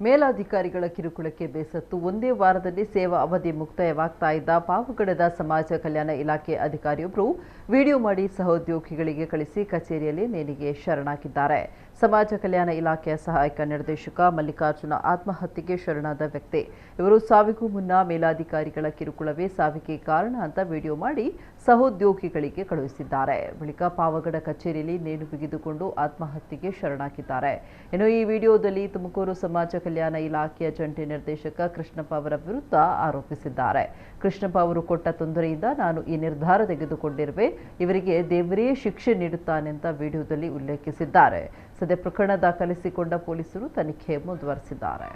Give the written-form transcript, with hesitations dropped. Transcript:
ಮೇಲಾಧಿಕಾರಿಗಳ ಕಿರುಕುಳಕ್ಕೆ ಬೇಸತ್ತು ಒಂದೇ ವಾರದಲ್ಲಿ ಸೇವಾ ಅವಧಿ ಮುಕ್ತಾಯವಾಗ್ತಾ ಇದ್ದ ಪಾವಗಡದ ಸಮಾಜ ಕಲ್ಯಾಣ ಇಲಾಖೆ ಅಧಿಕಾರಿಯೊಬ್ಬರು ವಿಡಿಯೋ ಮಾಡಿ ಸಹೋದ್ಯೋಗಿಗಳಿಗೆ ಕಳಿಸಿ ಕಚೇರಿಯಲ್ಲಿ ನೇಣಿಗೆ ಶರಣಾಗಿದ್ದಾರೆ. ಸಮಾಜ ಕಲ್ಯಾಣ ಇಲಾಖೆಯ ಸಹಾಯಕ ನಿರ್ದೇಶಕ ಮಲ್ಲಿಕಾರ್ಜುನ ಆತ್ಮಹತ್ಯೆಗೆ ಶರಣಾದ ವ್ಯಕ್ತಿ. ಇವರು ಸಾವಿಗೂ ಮುನ್ನ ಮೇಲಾಧಿಕಾರಿಗಳ ಕಿರುಕುಳವೇ ಸಾವಿಗೆ ಕಾರಣ ಅಂತ ವಿಡಿಯೋ ಮಾಡಿ ಸಹೋದ್ಯೋಗಿಗಳಿಗೆ ಕಳುಹಿಸಿದ್ದಾರೆ. ಬಳಿಕ ಪಾವಗಡ ಕಚೇರಿಯಲ್ಲಿ ನೇಣು ಬಿಗಿದುಕೊಂಡು ಆತ್ಮಹತ್ಯೆಗೆ ಶರಣಾಗಿದ್ದಾರೆ. ಇನ್ನು ಈ ವಿಡಿಯೋದಲ್ಲಿ ತುಮಕೂರು ಸಮಾಜ ಕಲ್ಯಾಣ ಇಲಾಖೆಯ ಜಂಟಿ ನಿರ್ದೇಶಕ ಕೃಷ್ಣಪ್ಪ ಅವರ ವಿರುದ್ಧ ಆರೋಪಿಸಿದ್ದಾರೆ. ಕೃಷ್ಣಪ್ಪ ಅವರು ಕೊಟ್ಟ ತೊಂದರೆಯಿಂದ ನಾನು ಈ ನಿರ್ಧಾರ ತೆಗೆದುಕೊಂಡಿರುವೆ, ಇವರಿಗೆ ದೇವರೇ ಶಿಕ್ಷೆ ನೀಡುತ್ತಾನೆ ಅಂತ ವಿಡಿಯೋದಲ್ಲಿ ಉಲ್ಲೇಖಿಸಿದ್ದಾರೆ. ಸದ್ಯ ಪ್ರಕರಣ ದಾಖಲಿಸಿಕೊಂಡ ಪೊಲೀಸರು ತನಿಖೆ ಮುಂದುವರೆಸಿದ್ದಾರೆ.